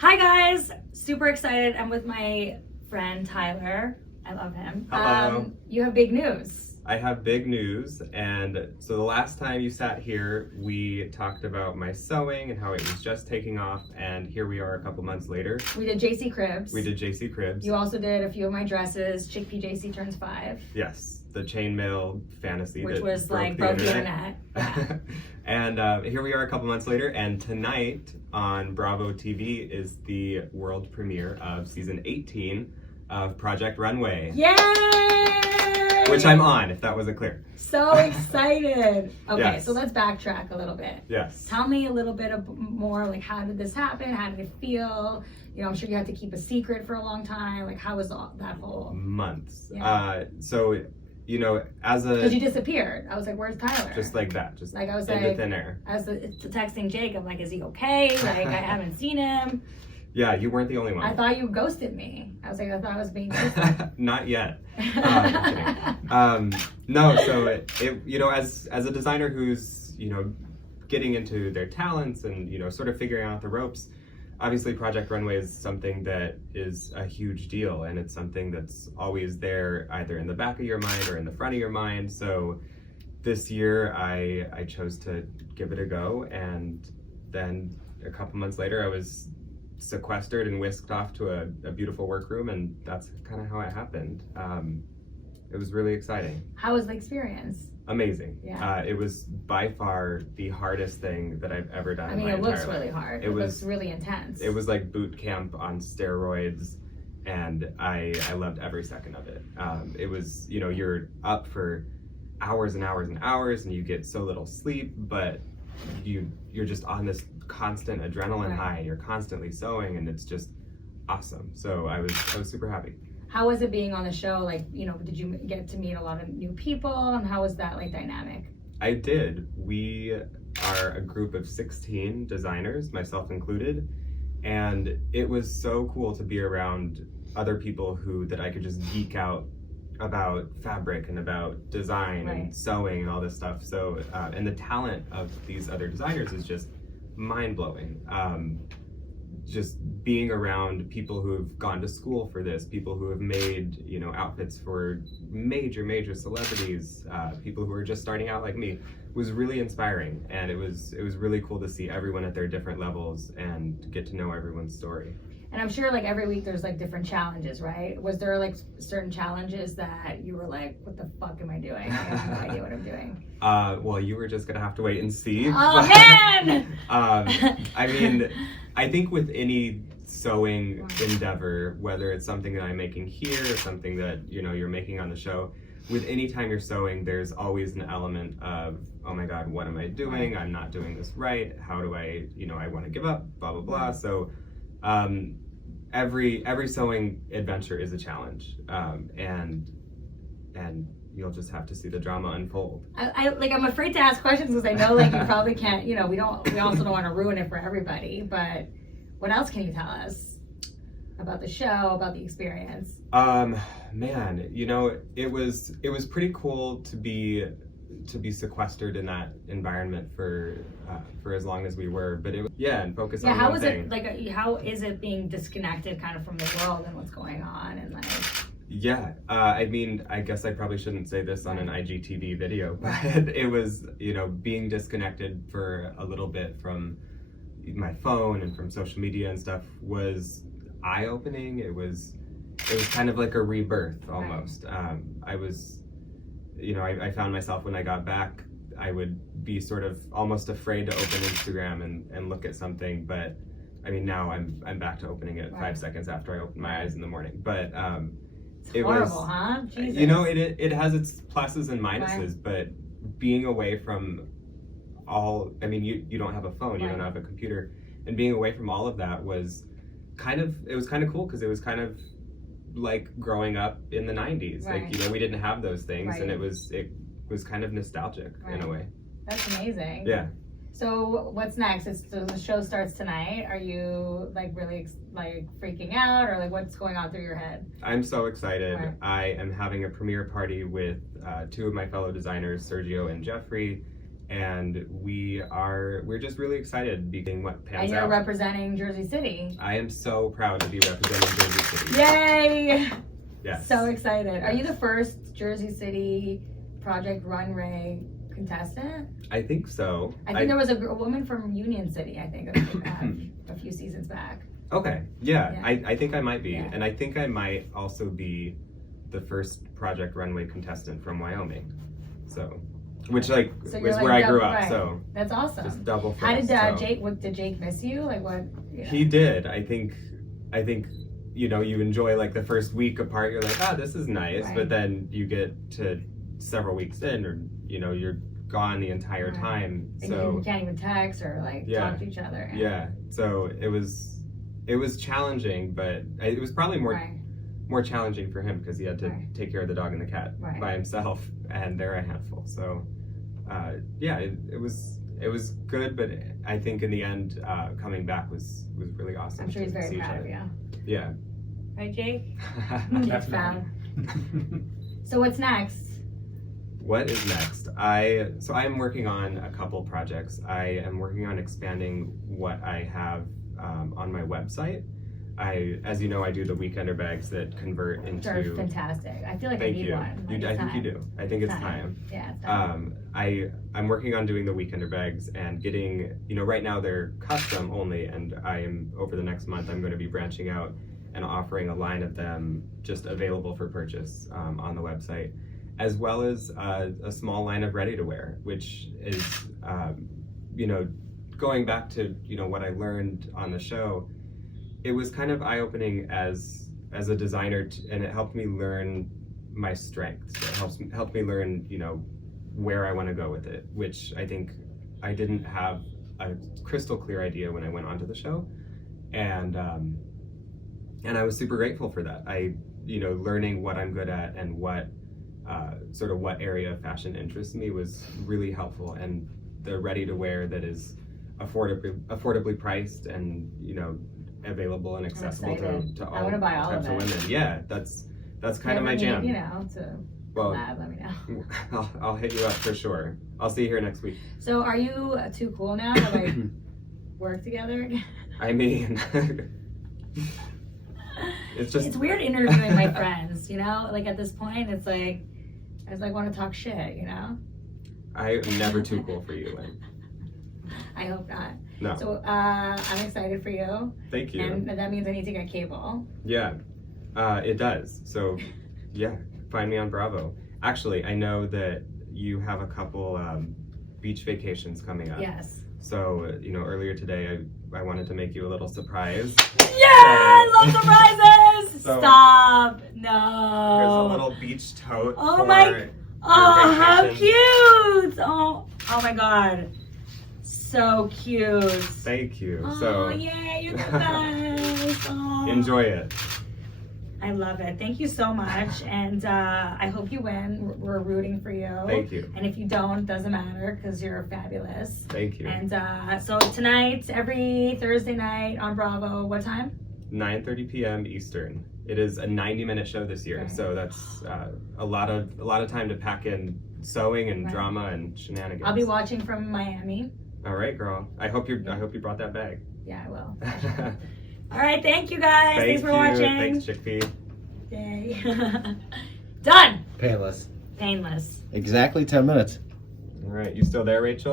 Hi guys, super excited. I'm with my friend Tyler. I love him. Hello. You have big news. I have big news, and so the last time you sat here, we talked about my sewing and how it was just taking off, and here we are a couple months later. We did JC Cribs. We did JC Cribs. You also did a few of my dresses. Chickpea JC turns 5. Yes, the chainmail fantasy. Which that was like broke the internet. Yeah. And here we are a couple months later, and tonight on Bravo TV is the world premiere of season 18 of Project Runway. Yay! Which I'm on, if that wasn't clear. So excited. Okay, Yes. So let's backtrack a little bit. Yes. Tell me a little bit more, like, how did this happen? How did it feel? You know, I'm sure you had to keep a secret for a long time. Like, how was that whole... Months. Yeah. So, you know, as a... Because you disappeared. I was like, where's Tyler? Just like that. Just like I was into like, thin air. I was texting Jake. I'm like, is he okay? Like, I haven't seen him. Yeah, you weren't the only one. I thought you ghosted me. I was like, I thought I was being Not yet. No, so it you know, as a designer who's, you know, getting into their talents and, you know, sort of figuring out the ropes, obviously Project Runway is something that is a huge deal, and it's something that's always there either in the back of your mind or in the front of your mind. So this year I chose to give it a go, and then a couple months later I was sequestered and whisked off to a beautiful workroom, and that's kind of how it happened. It was really exciting. How was the experience? Amazing. Yeah. It was by far the hardest thing that I've ever done. I mean, it looks really hard. It was looks really intense. It was like boot camp on steroids, and I loved every second of it. It was, you know, you're up for hours and hours and hours, and you get so little sleep, but you're just on this constant adrenaline high. You're constantly sewing, and it's just awesome. So I was super happy. How was it being on the show? Like, you know, did you get to meet a lot of new people, and how was that like dynamic? I did. We are a group of 16 designers, myself included, and it was so cool to be around other people that I could just geek out about fabric and about design and sewing and all this stuff. So and the talent of these other designers is just mind-blowing. Just being around people who have gone to school for this, people who have made, you know, outfits for major celebrities, people who are just starting out like me, was really inspiring, and it was really cool to see everyone at their different levels and get to know everyone's story. And I'm sure like every week there's like different challenges, right? Was there like certain challenges that you were like, what the fuck am I doing? I have no idea what I'm doing. Well, you were just gonna have to wait and see. Oh man! I mean, I think with any sewing endeavor, whether it's something that I'm making here or something that, you know, you're making on the show, with any time you're sewing, there's always an element of, oh my God, what am I doing? I'm not doing this right. How do I, you know, I want to give up, blah, blah, blah. So every sewing adventure is a challenge, and you'll just have to see the drama unfold. I'm afraid to ask questions because I know like you probably can't, you know, we also don't want to ruin it for everybody, but what else can you tell us about the show, about the experience? Man, you know, it was pretty cool to be sequestered in that environment for as long as we were, but it was, and focus on how one is thing. it like how is it being disconnected kind of from the world and what's going on, and like I mean, I guess I probably shouldn't say this on an IGTV video, but it was, you know, being disconnected for a little bit from my phone and from social media and stuff was eye-opening. It was kind of like a rebirth almost. I was, you know, I found myself when I got back, I would be sort of almost afraid to open Instagram and look at something, but I mean, now I'm back to opening it 5 seconds after I open my eyes in the morning. But it horrible, huh? Jesus. You know, it has its pluses and minuses, but being away from all, I mean, you don't have a phone, you don't have a computer, and being away from all of that was kind of cool, because it was kind of like growing up in the 90s. Like, you know, we didn't have those things, and it was kind of nostalgic in a way. That's amazing. Yeah. So what's next? So the show starts tonight. Are you like really like freaking out, or like what's going on through your head? I'm so excited. I am having a premiere party with 2 of my fellow designers, Sergio and Jeffrey, and we're just really excited being what pans And you're out. representing Jersey City. I am so proud to be representing Jersey City. Yay! Yes. So excited. Are you the first Jersey City Project Runway contestant? I think so. I think there was a woman from Union City, I think, a few seasons back. Okay, yeah. Yeah. I think I might be. Yeah. And I think I might also be the first Project Runway contestant from Wyoming. So, which like So was you're like where I grew double- up, right. so That's awesome. just double How did first, so. did Jake miss you? Like what? You know? He did. I think, you know, you enjoy like the first week apart, you're like, oh, this is nice. Right. But then you get to several weeks in, or, you know, you're gone the entire Right. time. And So you can't even text or like Yeah. talk to each other. yeah, so it was challenging, but it was probably more challenging for him because he had to Right. take care of the dog and the cat Right. by himself, and they're a handful. So yeah, it was good, but I think in the end, coming back was really awesome. I'm sure he's to very see each proud of other. you. Yeah. Right, Jake? Definitely. He's proud. So what's next? What is next? So I am working on a couple projects. I am working on expanding what I have on my website. As you know, I do the weekender bags that convert They're into. fantastic. I feel like I Thank need you. one. Like, I it's think you time. do. I think it's time. Yeah, it's time. I'm working on doing the weekender bags and getting, you know, right now they're custom only, and I am, over the next month, I'm going to be branching out and offering a line of them just available for purchase on the website, as well as a small line of ready to wear, which is, you know, going back to, you know, what I learned on the show. It was kind of eye-opening as a designer, and it helped me learn my strengths. It helped me learn, you know, where I want to go with it, which I think I didn't have a crystal clear idea when I went onto the show, and I was super grateful for that. You know, learning what I'm good at and what sort of what area of fashion interests me was really helpful, and the ready to wear that is affordably priced and, you know, available and accessible to all I want to buy all types of of it. women. Yeah, that's kind of my If you ever jam. need, you know, to Well, collab, let me know. I'll hit you up for sure. I'll see you here next week. So are you too cool now to like work together again? I mean, it's just It's weird interviewing my friends, you know? Like at this point, it's like, I just like want to talk shit, you know? I'm never too cool for you, Lynn. I hope not. No, So I'm excited for you. thank you. And that means I need to get cable. Yeah, it does. So, yeah, find me on Bravo. Actually, I know that you have a couple beach vacations coming up. Yes. So, you know, earlier today, I wanted to make you a little surprise. Yeah, I love surprises! So- Stop! Here's a No. little beach tote. Oh for my- your Oh, how vacation. cute! Oh my god. So cute. Thank you. Oh, So, yeah, you're the best. Oh. enjoy it. I love it. Thank you so much. And I hope you win. We're rooting for you. Thank you. And if you don't, doesn't matter because you're fabulous. Thank you. And so tonight, every Thursday night on Bravo, what time? 9:30 p.m. Eastern. It is a 90-minute show this year, Right. so that's a lot of time to pack in sewing and Right. drama and shenanigans. I'll be watching from Miami. All right, girl. I hope you brought that bag. Yeah, I will. Thank All right, thank you guys. Thanks for you. watching. Thanks, Chickpea. Yay. Done. Painless. Painless. Exactly 10 minutes. All right, you still there, Rachel?